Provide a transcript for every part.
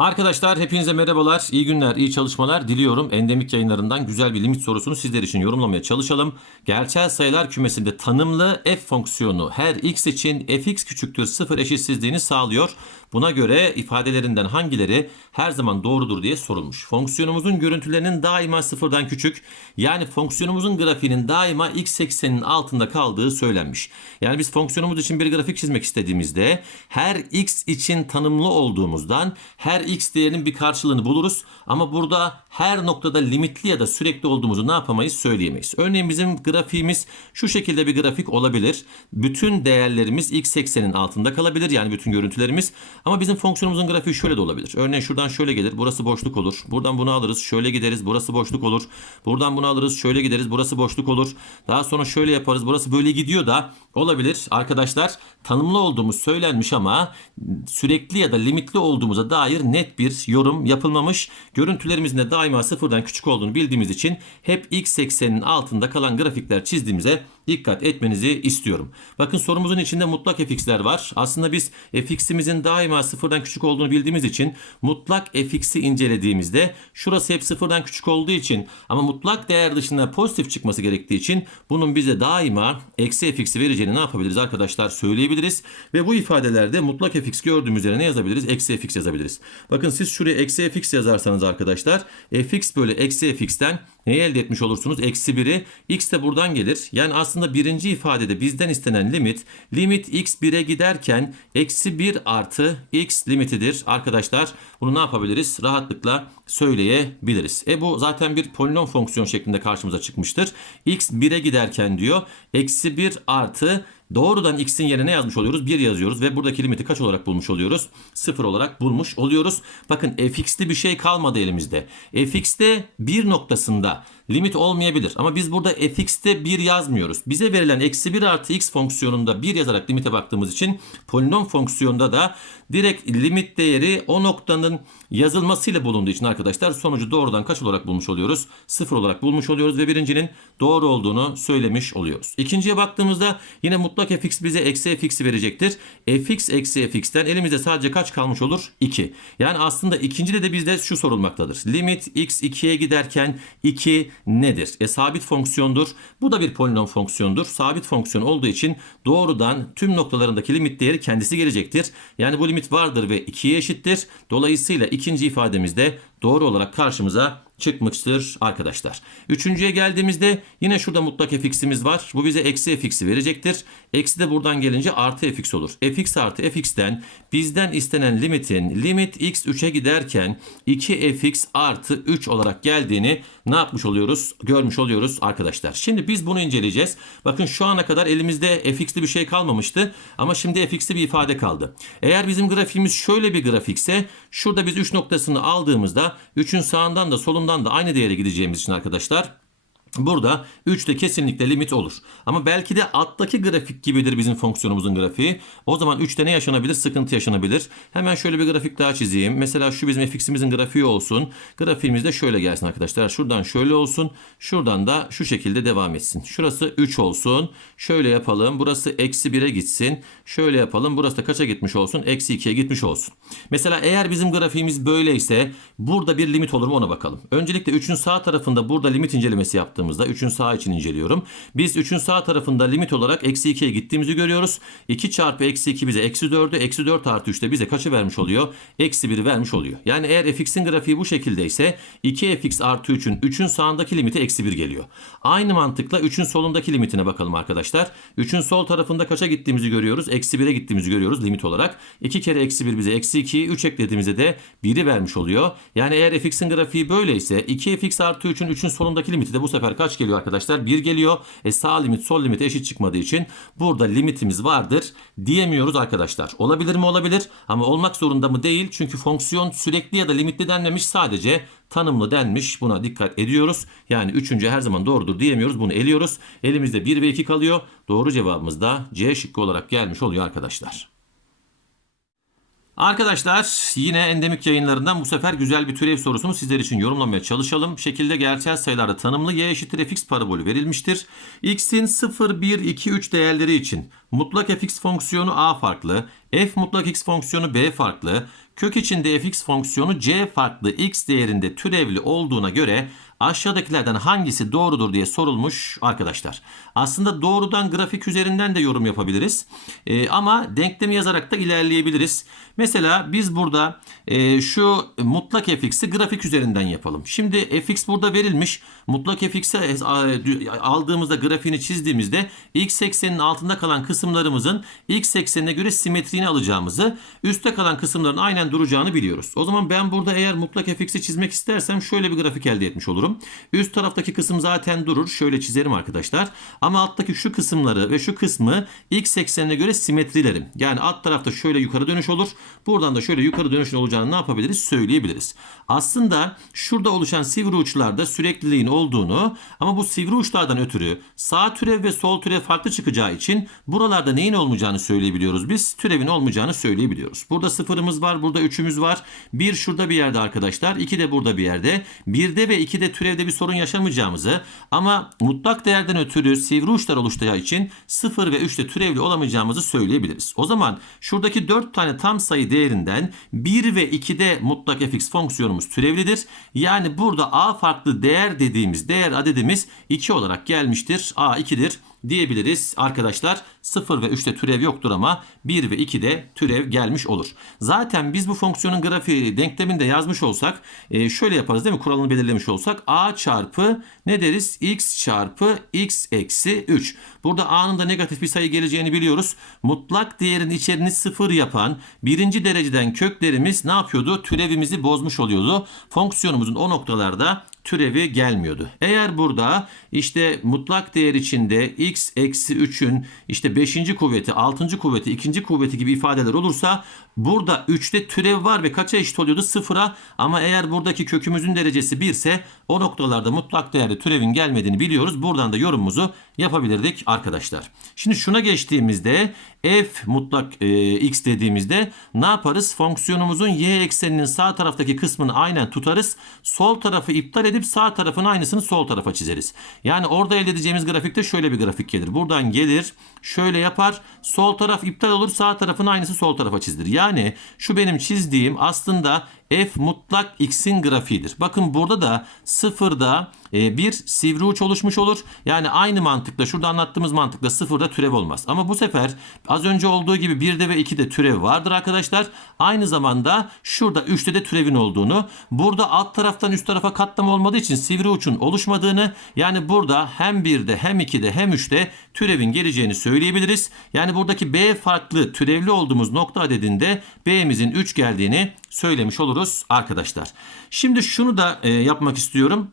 Arkadaşlar hepinize merhabalar, iyi günler, iyi çalışmalar diliyorum. Endemik yayınlarından güzel bir limit sorusunu sizler için yorumlamaya çalışalım. Gerçel sayılar kümesinde tanımlı f fonksiyonu her x için fx küçüktür 0 eşitsizliğini sağlıyor. Buna göre ifadelerinden hangileri her zaman doğrudur diye sorulmuş. Fonksiyonumuzun görüntülerinin daima sıfırdan küçük yani fonksiyonumuzun grafiğinin daima x ekseninin altında kaldığı söylenmiş. Yani biz fonksiyonumuz için bir grafik çizmek istediğimizde her x için tanımlı olduğumuzdan her x değerinin bir karşılığını buluruz. Ama burada her noktada limitli ya da sürekli olduğumuzu ne yapamayız söyleyemeyiz. Örneğin bizim grafiğimiz şu şekilde bir grafik olabilir. Bütün değerlerimiz x eksenin altında kalabilir. Yani bütün görüntülerimiz. Ama bizim fonksiyonumuzun grafiği şöyle de olabilir. Örneğin şuradan şöyle gelir. Burası boşluk olur. Buradan bunu alırız. Şöyle gideriz. Burası boşluk olur. Buradan bunu alırız. Şöyle gideriz. Burası boşluk olur. Daha sonra şöyle yaparız. Burası böyle gidiyor da olabilir. Arkadaşlar tanımlı olduğumuz söylenmiş ama sürekli ya da limitli olduğumuza dair net bir yorum yapılmamış. Görüntülerimizin de daima sıfırdan küçük olduğunu bildiğimiz için hep x ekseninin altında kalan grafikler çizdiğimize dikkat etmenizi istiyorum. Bakın sorumuzun içinde mutlak fx'ler var. Aslında biz fx'imizin daima sıfırdan küçük olduğunu bildiğimiz için mutlak fx'i incelediğimizde şurası hep sıfırdan küçük olduğu için ama mutlak değer dışında pozitif çıkması gerektiği için bunun bize daima eksi fx'i vereceğini ne yapabiliriz arkadaşlar söyleyebiliriz. Ve bu ifadelerde mutlak fx gördüğümüz yere ne yazabiliriz? Eksi fx yazabiliriz. Bakın siz şuraya eksi fx yazarsanız arkadaşlar fx bölü eksi fx'ten neyi elde etmiş olursunuz? Eksi 1'i x de buradan gelir. Yani aslında birinci ifadede bizden istenen limit limit x 1'e giderken eksi 1 artı x limitidir. Arkadaşlar bunu ne yapabiliriz? Rahatlıkla söyleyebiliriz. E bu zaten bir polinom fonksiyon şeklinde karşımıza çıkmıştır. x 1'e giderken diyor eksi 1 artı Doğrudan x'in yerine ne yazmış oluyoruz? 1 yazıyoruz ve buradaki limiti kaç olarak bulmuş oluyoruz? 0 olarak bulmuş oluyoruz. Bakın fx'li bir şey kalmadı elimizde. fx'te 1 noktasında limit olmayabilir. Ama biz burada fx'te 1 yazmıyoruz. Bize verilen eksi 1 artı x fonksiyonunda 1 yazarak limite baktığımız için polinom fonksiyonda da direkt limit değeri o noktanın yazılmasıyla bulunduğu için arkadaşlar sonucu doğrudan kaç olarak bulmuş oluyoruz? 0 olarak bulmuş oluyoruz ve birincinin doğru olduğunu söylemiş oluyoruz. İkinciye baktığımızda yine mutlak fx bize eksi fx'i verecektir. fx eksi fx'ten elimizde sadece kaç kalmış olur? 2. Yani aslında ikincide de bizde şu sorulmaktadır. Limit x 2'ye giderken 2 nedir? E sabit fonksiyondur. Bu da bir polinom fonksiyondur. Sabit fonksiyon olduğu için doğrudan tüm noktalarındaki limit değeri kendisi gelecektir. Yani bu limit vardır ve 2'ye eşittir. Dolayısıyla ikinci ifademizde doğru olarak karşımıza çıkmıştır arkadaşlar. Üçüncüye geldiğimizde yine şurada mutlak fx'imiz var. Bu bize eksi fx'i verecektir. Eksi de buradan gelince artı fx olur. fx artı fx'ten bizden istenen limitin limit x 3'e giderken 2fx artı 3 olarak geldiğini ne yapmış oluyoruz? Görmüş oluyoruz arkadaşlar. Şimdi biz bunu inceleyeceğiz. Bakın şu ana kadar elimizde fx'li bir şey kalmamıştı. Ama şimdi fx'li bir ifade kaldı. Eğer bizim grafiğimiz şöyle bir grafikse şurada biz 3 noktasını aldığımızda 3'ün sağından da solundan da aynı değere gideceğimiz için arkadaşlar Burada 3'te kesinlikle limit olur. Ama belki de alttaki grafik gibidir bizim fonksiyonumuzun grafiği. O zaman 3'te ne yaşanabilir? Sıkıntı yaşanabilir. Hemen şöyle bir grafik daha çizeyim. Mesela şu bizim fx'imizin grafiği olsun. Grafiğimiz de şöyle gelsin arkadaşlar. Şuradan şöyle olsun. Şuradan da şu şekilde devam etsin. Şurası 3 olsun. Şöyle yapalım. Burası eksi 1'e gitsin. Şöyle yapalım. Burası da kaça gitmiş olsun? Eksi 2'ye gitmiş olsun. Mesela eğer bizim grafiğimiz böyleyse burada bir limit olur mu ona bakalım. Öncelikle 3'ün sağ tarafında burada limit incelemesi yaptım baktığımızda 3'ün sağ için inceliyorum. Biz 3'ün sağ tarafında limit olarak eksi 2'ye gittiğimizi görüyoruz. 2 çarpı eksi 2 bize eksi 4'ü. Eksi 4 artı 3 de bize kaçı vermiş oluyor? Eksi 1'i vermiş oluyor. Yani eğer fx'in grafiği bu şekildeyse 2fx artı 3'ün 3'ün sağındaki limiti eksi 1 geliyor. Aynı mantıkla 3'ün solundaki limitine bakalım arkadaşlar. 3'ün sol tarafında kaça gittiğimizi görüyoruz? Eksi 1'e gittiğimizi görüyoruz limit olarak. 2 kere eksi 1 bize eksi 2'yi 3 eklediğimizde de 1'i vermiş oluyor. Yani eğer fx'in grafiği böyleyse 2fx artı 3'ün 3'ün solundaki limiti de bu sefer kaç geliyor arkadaşlar? 1 geliyor. E sağ limit sol limit eşit çıkmadığı için burada limitimiz vardır diyemiyoruz arkadaşlar. Olabilir mi? Olabilir. Ama olmak zorunda mı? Değil. Çünkü fonksiyon sürekli ya da limitli denmemiş. Sadece tanımlı denmiş. Buna dikkat ediyoruz. Yani üçüncü her zaman doğrudur diyemiyoruz. Bunu eliyoruz. Elimizde 1 ve 2 kalıyor. Doğru cevabımız da C şıkkı olarak gelmiş oluyor arkadaşlar. Arkadaşlar yine endemik yayınlarından bu sefer güzel bir türev sorusunu sizler için yorumlamaya çalışalım. Şekilde gerçel sayılarda tanımlı y eşittir fx parabolü verilmiştir. x'in 0, 1, 2, 3 değerleri için mutlak fx fonksiyonu a farklı, f mutlak x fonksiyonu b farklı, kök içinde fx fonksiyonu c farklı x değerinde türevli olduğuna göre aşağıdakilerden hangisi doğrudur diye sorulmuş arkadaşlar. Aslında doğrudan grafik üzerinden de yorum yapabiliriz. Ee, ama denklemi yazarak da ilerleyebiliriz. Mesela biz burada e, şu mutlak fx'i grafik üzerinden yapalım. Şimdi fx burada verilmiş. Mutlak fx'i aldığımızda grafiğini çizdiğimizde x ekseninin altında kalan kısımlarımızın x eksenine göre simetriğini alacağımızı, üstte kalan kısımların aynen duracağını biliyoruz. O zaman ben burada eğer mutlak fx'i çizmek istersem şöyle bir grafik elde etmiş olurum. Üst taraftaki kısım zaten durur. Şöyle çizerim arkadaşlar. Ama alttaki şu kısımları ve şu kısmı x eksenine göre simetrilerim. Yani alt tarafta şöyle yukarı dönüş olur. Buradan da şöyle yukarı dönüşün olacağını ne yapabiliriz? Söyleyebiliriz. Aslında şurada oluşan sivri uçlarda sürekliliğin olduğunu ama bu sivri uçlardan ötürü sağ türev ve sol türev farklı çıkacağı için buralarda neyin olmayacağını söyleyebiliyoruz. Biz türevin olmayacağını söyleyebiliyoruz. Burada sıfırımız var. Burada üçümüz var. Bir şurada bir yerde arkadaşlar. iki de burada bir yerde. Birde ve ikide türevde bir sorun yaşamayacağımızı ama mutlak değerden ötürü sivri uçlar oluşacağı için 0 ve 3'te türevli olamayacağımızı söyleyebiliriz. O zaman şuradaki 4 tane tam sayı değerinden 1 ve 2'de mutlak fx fonksiyonumuz türevlidir. Yani burada a farklı değer dediğimiz değer adedimiz 2 olarak gelmiştir. a 2'dir diyebiliriz arkadaşlar. 0 ve 3'te türev yoktur ama 1 ve 2'de türev gelmiş olur. Zaten biz bu fonksiyonun grafiği denkleminde yazmış olsak e, şöyle yaparız değil mi? Kuralını belirlemiş olsak a çarpı ne deriz? x çarpı x eksi 3. Burada a'nın da negatif bir sayı geleceğini biliyoruz. Mutlak değerin içerini 0 yapan birinci dereceden köklerimiz ne yapıyordu? Türevimizi bozmuş oluyordu. Fonksiyonumuzun o noktalarda türevi gelmiyordu. Eğer burada işte mutlak değer içinde x eksi 3'ün işte 5. kuvveti, 6. kuvveti, 2. kuvveti gibi ifadeler olursa burada 3'te türev var ve kaça eşit oluyordu? Sıfıra ama eğer buradaki kökümüzün derecesi 1 ise o noktalarda mutlak değerde türevin gelmediğini biliyoruz. Buradan da yorumumuzu yapabilirdik arkadaşlar. Şimdi şuna geçtiğimizde f mutlak e, x dediğimizde ne yaparız? Fonksiyonumuzun y ekseninin sağ taraftaki kısmını aynen tutarız. Sol tarafı iptal edip sağ tarafın aynısını sol tarafa çizeriz. Yani orada elde edeceğimiz grafikte şöyle bir grafik gelir. Buradan gelir, şöyle yapar. Sol taraf iptal olur, sağ tarafın aynısı sol tarafa çizilir. Yani şu benim çizdiğim aslında f mutlak x'in grafiğidir. Bakın burada da sıfırda e, bir sivri uç oluşmuş olur. Yani aynı mantıkla şurada anlattığımız mantıkla sıfırda türev olmaz. Ama bu sefer az önce olduğu gibi 1'de ve 2'de türev vardır arkadaşlar. Aynı zamanda şurada 3'te de türevin olduğunu, burada alt taraftan üst tarafa katlama olmadığı için sivri uçun oluşmadığını, yani burada hem 1'de hem 2'de hem 3'te türevin geleceğini söyleyebiliriz. Yani buradaki b farklı türevli olduğumuz nokta adedinde b'mizin 3 geldiğini söylemiş oluruz arkadaşlar. Şimdi şunu da e, yapmak istiyorum.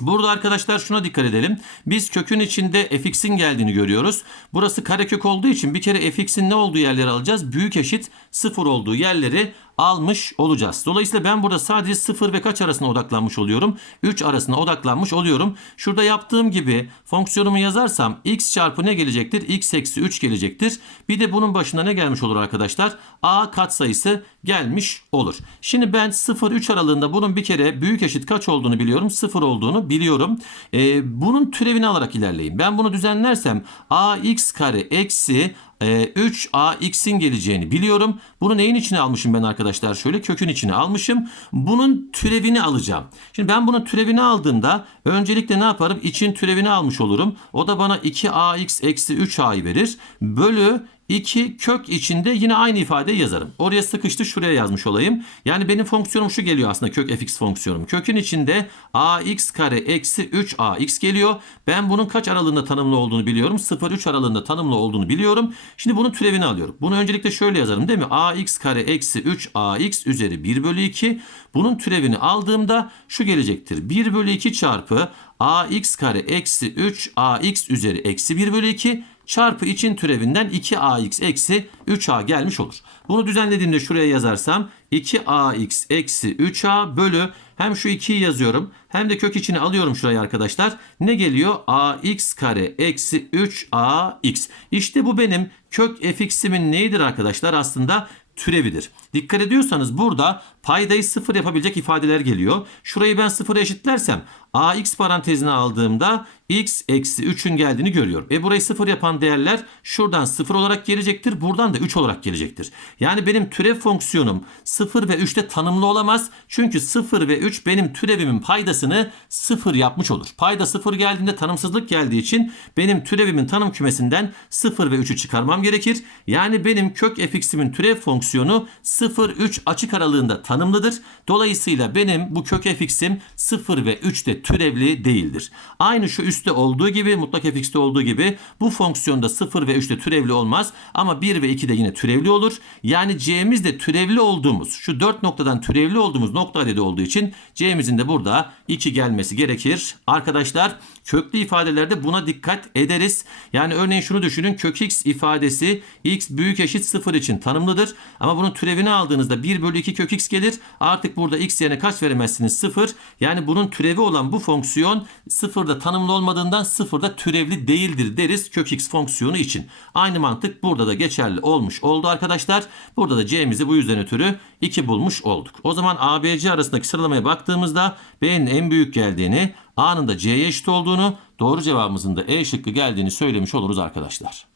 Burada arkadaşlar şuna dikkat edelim. Biz kökün içinde fx'in geldiğini görüyoruz. Burası karekök olduğu için bir kere fx'in ne olduğu yerleri alacağız? Büyük eşit sıfır olduğu yerleri almış olacağız. Dolayısıyla ben burada sadece 0 ve kaç arasına odaklanmış oluyorum? 3 arasına odaklanmış oluyorum. Şurada yaptığım gibi fonksiyonumu yazarsam x çarpı ne gelecektir? x eksi 3 gelecektir. Bir de bunun başına ne gelmiş olur arkadaşlar? a katsayısı gelmiş olur. Şimdi ben 0-3 aralığında bunun bir kere büyük eşit kaç olduğunu biliyorum. 0 olduğunu biliyorum. Ee, bunun türevini alarak ilerleyin. Ben bunu düzenlersem ax kare eksi 3ax'in geleceğini biliyorum. Bunu neyin içine almışım ben arkadaşlar? Şöyle kökün içine almışım. Bunun türevini alacağım. Şimdi ben bunun türevini aldığımda öncelikle ne yaparım? İçin türevini almış olurum. O da bana 2ax eksi 3a'yı verir. Bölü 2 kök içinde yine aynı ifadeyi yazarım. Oraya sıkıştı şuraya yazmış olayım. Yani benim fonksiyonum şu geliyor aslında kök fx fonksiyonum. Kökün içinde ax kare eksi 3ax geliyor. Ben bunun kaç aralığında tanımlı olduğunu biliyorum. 0-3 aralığında tanımlı olduğunu biliyorum. Şimdi bunun türevini alıyorum. Bunu öncelikle şöyle yazarım değil mi? ax kare eksi 3ax üzeri 1 bölü 2. Bunun türevini aldığımda şu gelecektir. 1 bölü 2 çarpı ax kare eksi 3ax üzeri eksi 1 bölü 2 çarpı için türevinden 2ax eksi 3a gelmiş olur. Bunu düzenlediğimde şuraya yazarsam 2ax eksi 3a bölü hem şu 2'yi yazıyorum hem de kök içine alıyorum şuraya arkadaşlar. Ne geliyor? ax kare eksi 3ax. İşte bu benim kök fx'imin neyidir arkadaşlar? Aslında türevidir. Dikkat ediyorsanız burada paydayı sıfır yapabilecek ifadeler geliyor. Şurayı ben sıfıra eşitlersem ax parantezine aldığımda x eksi 3'ün geldiğini görüyorum. E burayı sıfır yapan değerler şuradan sıfır olarak gelecektir. Buradan da 3 olarak gelecektir. Yani benim türev fonksiyonum 0 ve 3'te tanımlı olamaz. Çünkü 0 ve 3 benim türevimin paydasını 0 yapmış olur. Payda 0 geldiğinde tanımsızlık geldiği için benim türevimin tanım kümesinden 0 ve 3'ü çıkarmam gerekir. Yani benim kök fx'imin türev fonksiyonu 0-3 açık aralığında tanımlıdır. Dolayısıyla benim bu kök fx'im 0 ve 3'te türevli değildir. Aynı şu üstte olduğu gibi mutlak fx'te olduğu gibi bu fonksiyonda 0 ve 3'te türevli olmaz ama 1 ve 2 de yine türevli olur. Yani c'miz de türevli olduğumuz şu 4 noktadan türevli olduğumuz nokta adedi olduğu için c'mizin de burada 2 gelmesi gerekir. Arkadaşlar köklü ifadelerde buna dikkat ederiz. Yani örneğin şunu düşünün kök x ifadesi x büyük eşit 0 için tanımlıdır. Ama bunun türevini aldığınızda 1 bölü 2 kök x gelir. Artık burada x yerine kaç veremezsiniz? 0. Yani bunun türevi olan bu fonksiyon 0'da tanımlı olmadığından 0'da türevli değildir deriz kök x fonksiyonu için. Aynı mantık burada da geçerli olmuş oldu arkadaşlar. Burada da c'mizi bu yüzden ötürü 2 bulmuş olduk. O zaman ABC arasındaki sıralamaya baktığımızda B'nin en büyük geldiğini, A'nın da C'ye eşit olduğunu, doğru cevabımızın da E şıkkı geldiğini söylemiş oluruz arkadaşlar.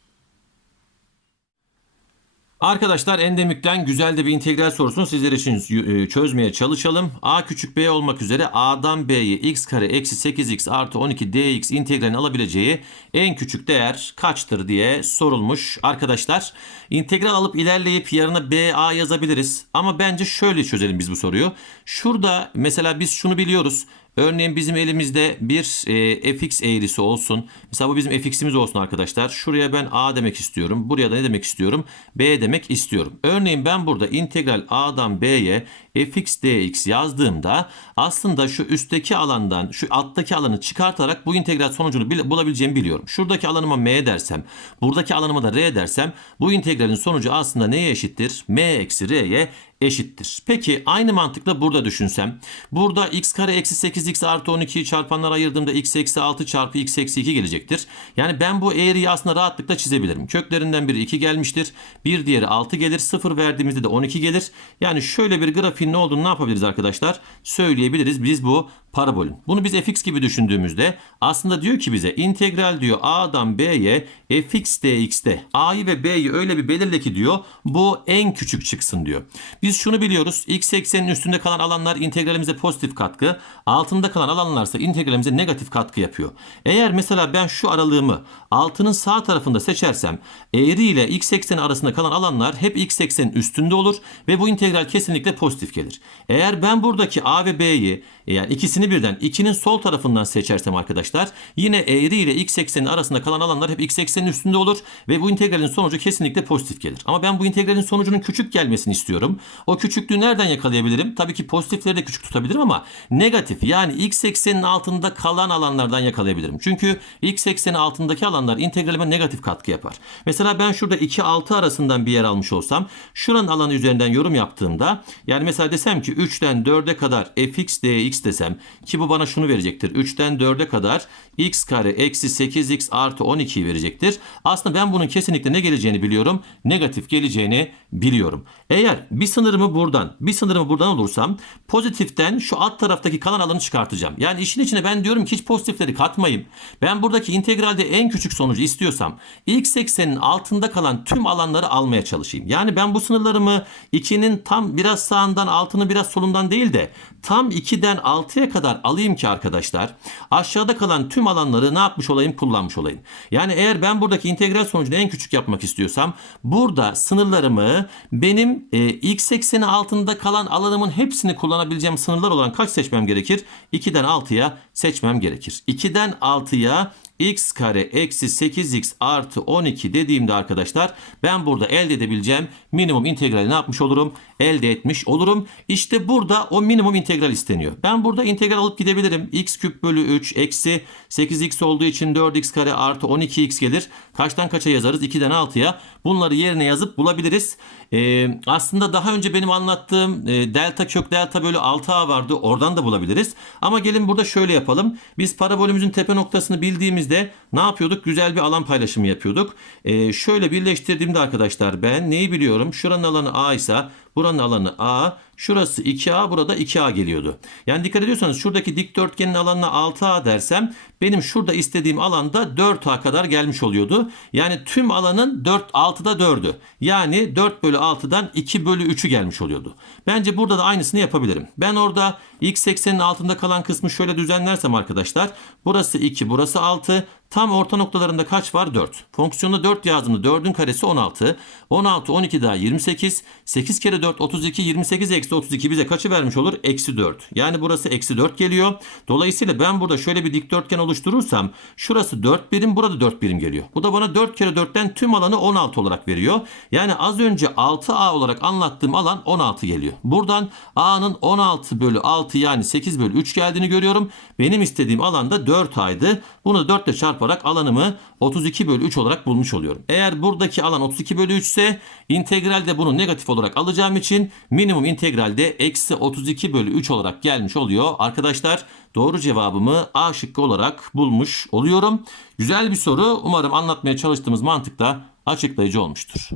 Arkadaşlar endemikten güzel de bir integral sorusunu sizler için e, çözmeye çalışalım. A küçük b olmak üzere A'dan B'ye x kare eksi 8x artı 12 dx integralini alabileceği en küçük değer kaçtır diye sorulmuş. Arkadaşlar integral alıp ilerleyip yarına b a yazabiliriz. Ama bence şöyle çözelim biz bu soruyu. Şurada mesela biz şunu biliyoruz. Örneğin bizim elimizde bir e, fx eğrisi olsun. Mesela bu bizim fx'imiz olsun arkadaşlar. Şuraya ben a demek istiyorum. Buraya da ne demek istiyorum? b demek istiyorum. Örneğin ben burada integral a'dan b'ye fx dx yazdığımda aslında şu üstteki alandan şu alttaki alanı çıkartarak bu integral sonucunu bil- bulabileceğimi biliyorum. Şuradaki alanıma m dersem, buradaki alanıma da r dersem bu integralin sonucu aslında neye eşittir? m eksi r'ye eşittir. Peki aynı mantıkla burada düşünsem. Burada x kare eksi 8x artı 12'yi çarpanlara ayırdığımda x eksi 6 çarpı x eksi 2 gelecektir. Yani ben bu eğriyi aslında rahatlıkla çizebilirim. Köklerinden biri 2 gelmiştir. Bir diğeri 6 gelir. 0 verdiğimizde de 12 gelir. Yani şöyle bir grafiğin ne olduğunu ne yapabiliriz arkadaşlar? Söyleyebiliriz. Biz bu parabolün. Bunu biz fx gibi düşündüğümüzde aslında diyor ki bize integral diyor a'dan b'ye fx dx'te a'yı ve b'yi öyle bir belirle ki diyor bu en küçük çıksın diyor. Biz şunu biliyoruz x eksenin üstünde kalan alanlar integralimize pozitif katkı altında kalan alanlarsa integralimize negatif katkı yapıyor. Eğer mesela ben şu aralığımı altının sağ tarafında seçersem eğri ile x ekseni arasında kalan alanlar hep x eksenin üstünde olur ve bu integral kesinlikle pozitif gelir. Eğer ben buradaki a ve b'yi yani ikisini birden 2'nin sol tarafından seçersem arkadaşlar yine eğri ile x eksenin arasında kalan alanlar hep x eksenin üstünde olur ve bu integralin sonucu kesinlikle pozitif gelir. Ama ben bu integralin sonucunun küçük gelmesini istiyorum. O küçüklüğü nereden yakalayabilirim? Tabii ki pozitifleri de küçük tutabilirim ama negatif yani x eksenin altında kalan alanlardan yakalayabilirim. Çünkü x eksenin altındaki alanlar integralime negatif katkı yapar. Mesela ben şurada 2 6 arasından bir yer almış olsam şuranın alanı üzerinden yorum yaptığımda yani mesela desem ki 3'ten 4'e kadar fx dx desem ki bu bana şunu verecektir. 3'ten 4'e kadar x kare eksi 8x artı 12'yi verecektir. Aslında ben bunun kesinlikle ne geleceğini biliyorum. Negatif geleceğini biliyorum. Eğer bir sınırımı buradan bir sınırımı buradan olursam pozitiften şu alt taraftaki kalan alanı çıkartacağım. Yani işin içine ben diyorum ki hiç pozitifleri katmayayım. Ben buradaki integralde en küçük sonucu istiyorsam x eksenin altında kalan tüm alanları almaya çalışayım. Yani ben bu sınırlarımı 2'nin tam biraz sağından altını biraz solundan değil de tam 2'den 6'ya kadar alayım ki arkadaşlar aşağıda kalan tüm alanları ne yapmış olayım kullanmış olayım. Yani eğer ben buradaki integral sonucunu en küçük yapmak istiyorsam burada sınırlarımı benim e, x ekseni altında kalan alanımın hepsini kullanabileceğim sınırlar olan kaç seçmem gerekir? 2'den 6'ya seçmem gerekir. 2'den 6'ya x kare eksi 8x artı 12 dediğimde arkadaşlar ben burada elde edebileceğim minimum integrali ne yapmış olurum? Elde etmiş olurum. İşte burada o minimum integral isteniyor. Ben burada integral alıp gidebilirim. x küp bölü 3 eksi 8x olduğu için 4x kare artı 12x gelir. Kaçtan kaça yazarız? 2'den 6'ya. Bunları yerine yazıp bulabiliriz. Ee, aslında daha önce benim anlattığım e, delta kök delta bölü 6a vardı. Oradan da bulabiliriz. Ama gelin burada şöyle yapalım. Biz parabolümüzün tepe noktasını bildiğimizde ne yapıyorduk? Güzel bir alan paylaşımı yapıyorduk. Ee, şöyle birleştirdiğimde arkadaşlar ben neyi biliyorum? Şuranın alanı a ise Buranın alanı A. Şurası 2A burada 2A geliyordu. Yani dikkat ediyorsanız şuradaki dikdörtgenin alanına 6A dersem benim şurada istediğim alanda 4A kadar gelmiş oluyordu. Yani tüm alanın 4 6'da 4'ü. Yani 4 bölü 6'dan 2 bölü 3'ü gelmiş oluyordu. Bence burada da aynısını yapabilirim. Ben orada x eksenin altında kalan kısmı şöyle düzenlersem arkadaşlar. Burası 2 burası 6. Tam orta noktalarında kaç var? 4. Fonksiyonda 4 yazdığımda 4'ün karesi 16. 16, 12 daha 28. 8 kere 4, 32. 28 eksi 32 bize kaçı vermiş olur? Eksi 4. Yani burası eksi 4 geliyor. Dolayısıyla ben burada şöyle bir dikdörtgen oluşturursam şurası 4 birim, burada 4 birim geliyor. Bu da bana 4 kere 4'ten tüm alanı 16 olarak veriyor. Yani az önce 6A olarak anlattığım alan 16 geliyor. Buradan A'nın 16 bölü 6 yani 8 bölü 3 geldiğini görüyorum. Benim istediğim alanda 4A'ydı. Bunu 4 ile çarparak alanımı 32 bölü 3 olarak bulmuş oluyorum. Eğer buradaki alan 32 bölü 3 ise integralde bunu negatif olarak alacağım için minimum integralde eksi 32 bölü 3 olarak gelmiş oluyor. Arkadaşlar doğru cevabımı A şıkkı olarak bulmuş oluyorum. Güzel bir soru. Umarım anlatmaya çalıştığımız mantıkta açıklayıcı olmuştur.